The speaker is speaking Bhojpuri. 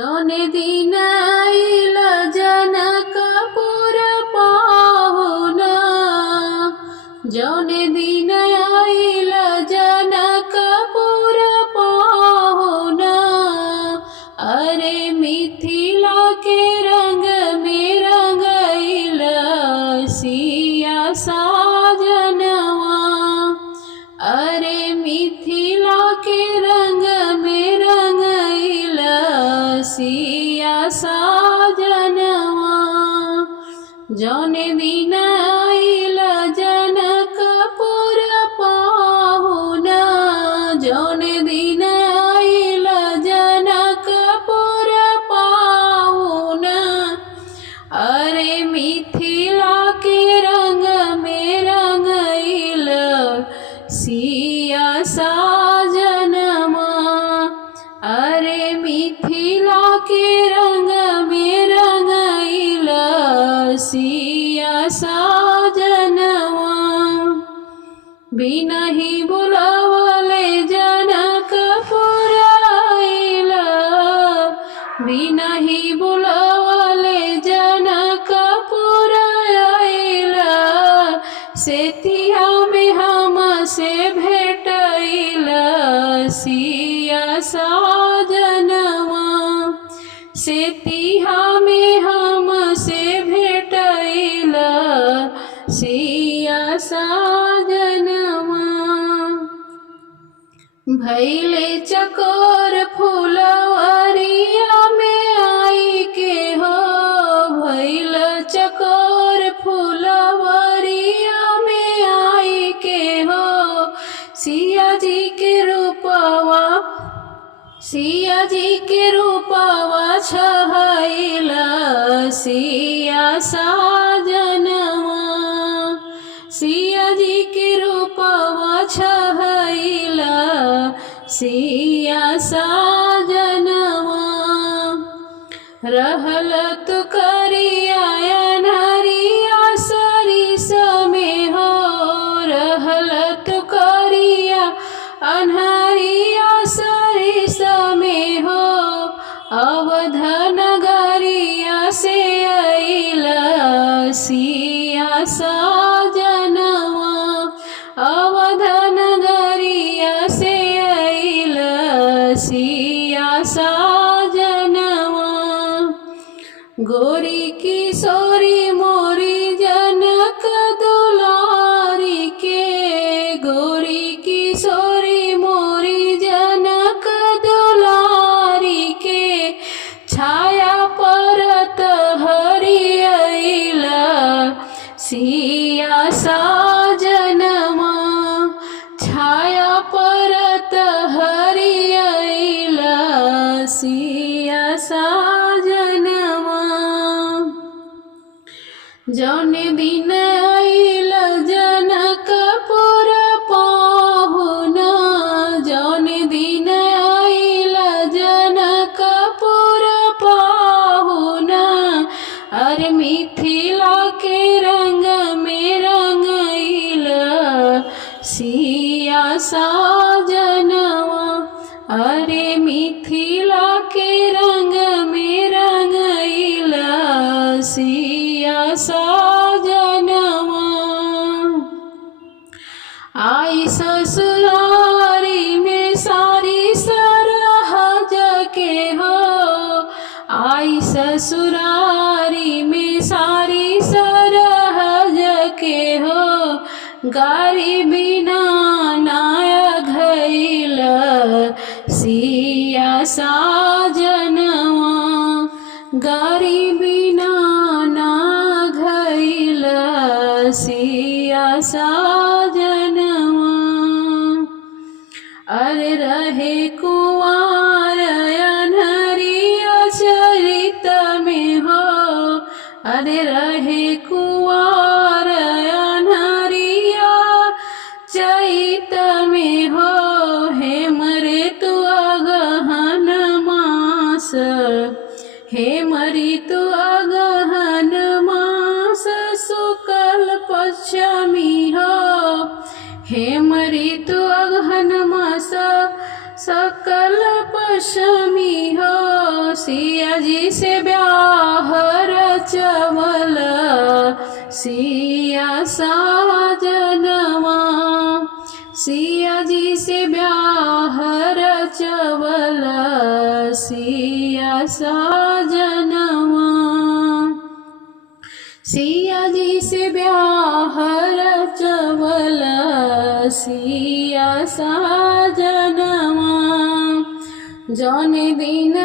जौने दिन आइल जनकपुर पाहुना, जौने दिन आइल जनकपुर पाहुना, अरे मिथिला के रंग में रंगइल सिया साजनवा, अरे मिथिला के रंग में रंगइल सिया साजनवा। जौने दिन आइल जनकपुर पाहुना, जौने दिन आइल जनकपुर पाहुना, अरे मिथिला के रंग में रंगइल सिया साजनवा, अरे मिथिला के रंग में रंगइल सिया साजनवा। बिनहि बुलावले जनकपुर आइल, बिनहि बुलावले जनकपुर आइल, सेतिया में हम से भेटइल सिया साजनवा, सेतिया में हम से भेटइल सिया साजनवा। भैले चकोर फुलवरिया में आई के हो, भैल चकोर फुलवरिया में आई के हो, सिया जी के रूपवा, सिया जी के रूपवा छहइल सिया साजनवा, सिया जी के रूपवा छहइल सिया साजनवा। रहल तु करिया अनहरिया सरिस में हो, रहल तु करिया अनहरिया सरिस में हो, अवध नगरिया से अइल सिया साजनवा, अवध नगरिया से अइल सिया साजनवा। गोरी किशोरी मोरी जनक दुलारी के, गोरी किशोरी मोरी जनक दुलारी के, छाया परत हरियइल सिया साजनवा, छाया परत हरियइल सिया साजनवा। जौने दिन आइल जनकपुर पाहुना, जौने दिन आइल जनकपुर पाहुना, अरे मिथिला के रंग में रंगइल सिया साजनवा, अरे मिथिला के रंग में रंगइल सिया साजनवा। आई ससुरारी में सारी सरहज के हो, आई ससुरारी में सारी सरहज के हो, गारी बिना नाया घइल सिया साजनवा, गारी बिना ना घइल सिया साजनवा। अरे रहे कुंवार अनहरिया चरित में हो, अरे रहे कुंवार अनहरिया चरित में हो, हे मरे तू अगहन मास, हे मरी तू अगहन मास शुक्ल पश्चिमी हो, हे मरी तू अगहन मास सकल पशमी हो सिया जी से ब्याह रचवला सिया साजनवा सिया जी से ब्याह रचवला सिया साजनवा सिया जी से ब्याह रचवला सिया साजनवा जौन दिन